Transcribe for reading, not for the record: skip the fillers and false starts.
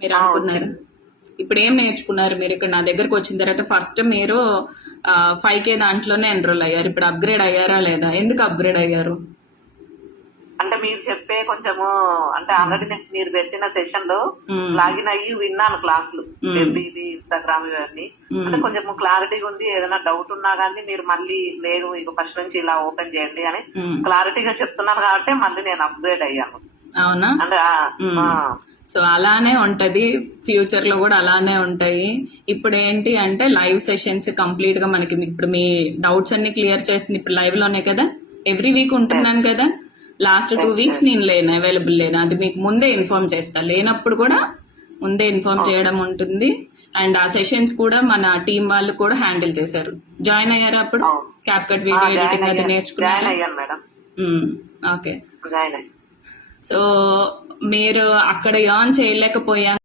మీరు అనుకున్నారు. వచ్చింది. ఇప్పుడు ఏం నేర్చుకున్నారు మీరు ఇక్కడ నా దగ్గరకు వచ్చిన తర్వాత? ఫస్ట్ మీరు 5K దాంట్లోనే ఎన్రోల్ అయ్యారు. ఇప్పుడు అప్గ్రేడ్ అయ్యారా లేదా? ఎందుకు అప్గ్రేడ్ అయ్యారు? అంటే మీరు చెప్పే కొంచెము అంటే ఆల్రెడీ మీరు పెట్టిన సెషన్ లో లాగిన్ అయ్యి విన్నాను క్లాసులు, ఇది ఇన్స్టాగ్రామ్ ఇవన్నీ. అంటే కొంచెం క్లారిటీగా ఉంది. ఏదైనా డౌట్ ఉన్నా కానీ మీరు మళ్ళీ లేదు ఇక ఫస్ట్ నుంచి ఇలా ఓపెన్ చేయండి అని క్లారిటీగా చెప్తున్నారు కాబట్టి మళ్ళీ నేను అప్గ్రేడ్ అయ్యాను. అవునా? అంటే సో అలానే ఉంటది, ఫ్యూచర్ లో కూడా అలానే ఉంటాయి. ఇప్పుడు ఏంటి అంటే లైవ్ సెషన్స్ కంప్లీట్ గా మనకి ఇప్పుడు మీ డౌట్స్ అన్ని క్లియర్ చేస్తుంది ఇప్పుడు లైవ్ లోనే కదా, ఎవ్రీ వీక్ ఉంటున్నాను కదా. లాస్ట్ 2 వీక్స్ నేను లేను, అవైలబుల్ లేను. అది మీకు ముందే ఇన్ఫార్మ్ చేస్తా, లేనప్పుడు కూడా ముందే ఇన్ఫార్మ్ చేయడం ఉంటుంది. అండ్ ఆ సెషన్స్ కూడా మన టీం వాళ్ళు కూడా హ్యాండిల్ చేశారు. జాయిన్ అయ్యారా అప్పుడు? క్యాప్ కట్ వీడియో ఎడిటింగ్ అది నేర్చుకున్నారా? ఓకే. సో మీరు అక్కడ ఎర్న్ చేయలేకపోయాను